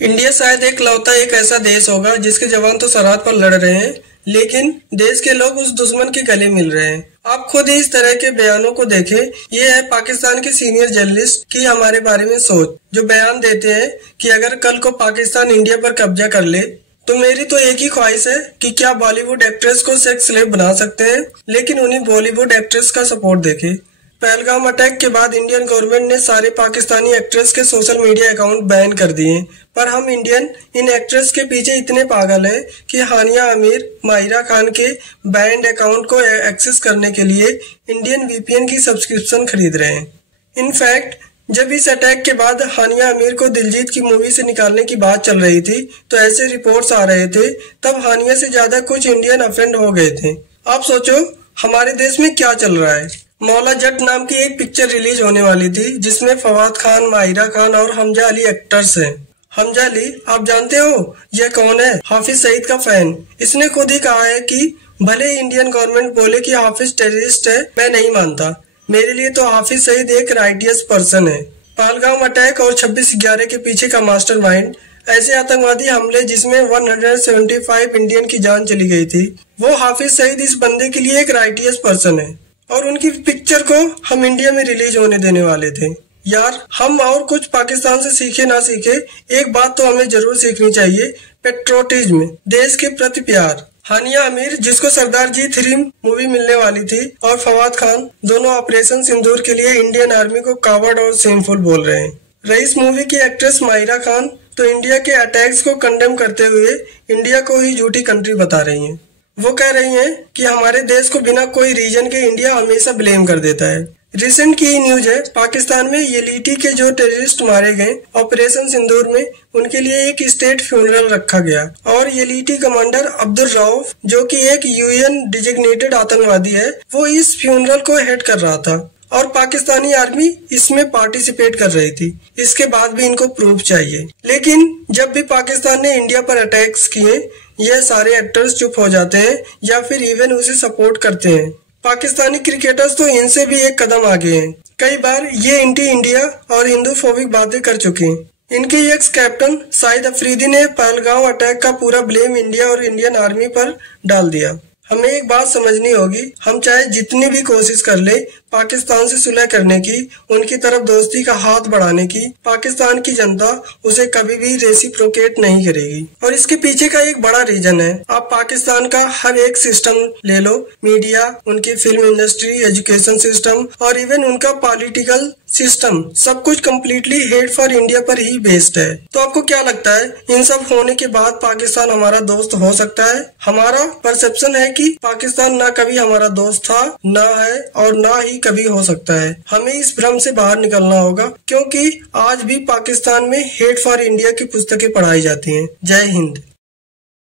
India शायद एक ऐसा देश होगा जिसके जवान तो सरहद पर लड़ रहे हैं, लेकिन देश के लोग उस दुश्मन के गले मिल रहे हैं। आप खुद ही इस तरह के बयानों को देखें। ये है पाकिस्तान के सीनियर जर्नलिस्ट की हमारे बारे में सोच, जो बयान देते हैं कि अगर कल को पाकिस्तान इंडिया पर कब्जा कर ले तो मेरी तो एक ही ख्वाहिश है कि क्या बॉलीवुड एक्ट्रेस को सेक्स स्लेव बना सकते हैं, लेकिन उन्हीं बॉलीवुड एक्ट्रेस का सपोर्ट देखें। पहलगाम अटैक के बाद इंडियन गवर्नमेंट ने सारे पाकिस्तानी एक्ट्रेस के सोशल मीडिया अकाउंट बैन कर दिए, पर हम इंडियन इन एक्ट्रेस के पीछे इतने पागल हैं कि हानिया आमिर, माहिरा खान के बैंड अकाउंट को एक्सेस करने के लिए इंडियन वीपीएन की सब्सक्रिप्शन खरीद रहे हैं। इनफैक्ट जब इस अटैक के बाद हानिया आमिर को दिलजीत की मूवी से निकालने की बात चल रही थी तो ऐसे रिपोर्ट्स आ रहे थे, तब हानिया से ज्यादा कुछ इंडियन अफेंड हो गए थे। आप सोचो हमारे देश में क्या चल रहा है। मौला जट नाम की एक पिक्चर रिलीज होने वाली थी जिसमें फवाद खान, माहिरा खान और हमजा अली एक्टर्स हैं। हमजा अली आप जानते हो ये कौन है? हाफिज सईद का फैन। इसने खुद ही कहा है कि भले इंडियन गवर्नमेंट बोले कि हाफिज टेररिस्ट है, मैं नहीं मानता। मेरे लिए तो हाफिज सईद एक राइटियस पर्सन है। पहलगाम अटैक और 26/11 के पीछे का मास्टरमाइंड, ऐसे आतंकवादी हमले जिसमें 175 इंडियन की जान चली गई थी, वो हाफिज सईद इस बंदे के लिए एक राइटियस पर्सन है और उनकी पिक्चर को हम इंडिया में रिलीज होने देने वाले थे। यार हम और कुछ पाकिस्तान से सीखे ना सीखे, एक बात तो हमें जरूर सीखनी चाहिए, पेट्रोटिज्म, देश के प्रति प्यार। हानिया आमिर जिसको सरदार जी 3 मूवी मिलने वाली थी और फवाद खान दोनों ऑपरेशन सिंदूर के लिए इंडियन आर्मी को कावर्ड और शेमफुल बोल रहे हैं। रईस मूवी की एक्ट्रेस माहिरा खान तो इंडिया के अटैक्स को कंडेम करते हुए इंडिया को ही झूठी कंट्री बता रही हैं। वो कह रही हैं कि हमारे देश को बिना कोई रीजन के इंडिया हमेशा ब्लेम कर देता है। रिसेंट की न्यूज है, पाकिस्तान में येलिटी के जो टेररिस्ट मारे गए ऑपरेशन सिंदूर में, उनके लिए एक स्टेट फ्यूनरल रखा गया और येलिटी कमांडर अब्दुल रऊफ, जो कि एक यूएन डिजिग्नेटेड आतंकवादी है, वो इस फ्यूनरल को हेड कर रहा था और पाकिस्तानी आर्मी इसमें पार्टिसिपेट कर रही थी। इसके बाद भी इनको प्रूफ चाहिए। लेकिन जब भी पाकिस्तान ने इंडिया पर अटैक्स किए, ये सारे एक्टर्स चुप हो जाते हैं या फिर इवन उसे सपोर्ट करते हैं। पाकिस्तानी क्रिकेटर्स तो इनसे भी एक कदम आगे हैं। कई बार ये एंटी इंडिया और हिंदू फोबिक बातें कर चुके हैं। इनके एक्स कैप्टन शाहिद अफरीदी ने पहलगाम अटैक का पूरा ब्लेम इंडिया और इंडियन आर्मी पर डाल दिया। हमें एक बात समझनी होगी, हम चाहे जितनी भी कोशिश कर ले पाकिस्तान से सुलह करने की, उनकी तरफ दोस्ती का हाथ बढ़ाने की, पाकिस्तान की जनता उसे कभी भी रेसिप्रोकेट नहीं करेगी। और इसके पीछे का एक बड़ा रीजन है। आप पाकिस्तान का हर एक सिस्टम ले लो, मीडिया, उनकी फिल्म इंडस्ट्री, एजुकेशन सिस्टम और इवन उनका पॉलिटिकल सिस्टम, सब कुछ कम्प्लीटली हेट फॉर इंडिया पर ही बेस्ड है। तो आपको क्या लगता है, इन सब होने के बाद पाकिस्तान हमारा दोस्त हो सकता है? हमारा परसेप्शन है कि पाकिस्तान ना कभी हमारा दोस्त था, ना है और ना ही कभी हो सकता है। हमें इस भ्रम से बाहर निकलना होगा, क्योंकि आज भी पाकिस्तान में हेट फॉर इंडिया की पुस्तकें पढ़ाई जाती हैं। जय हिंद।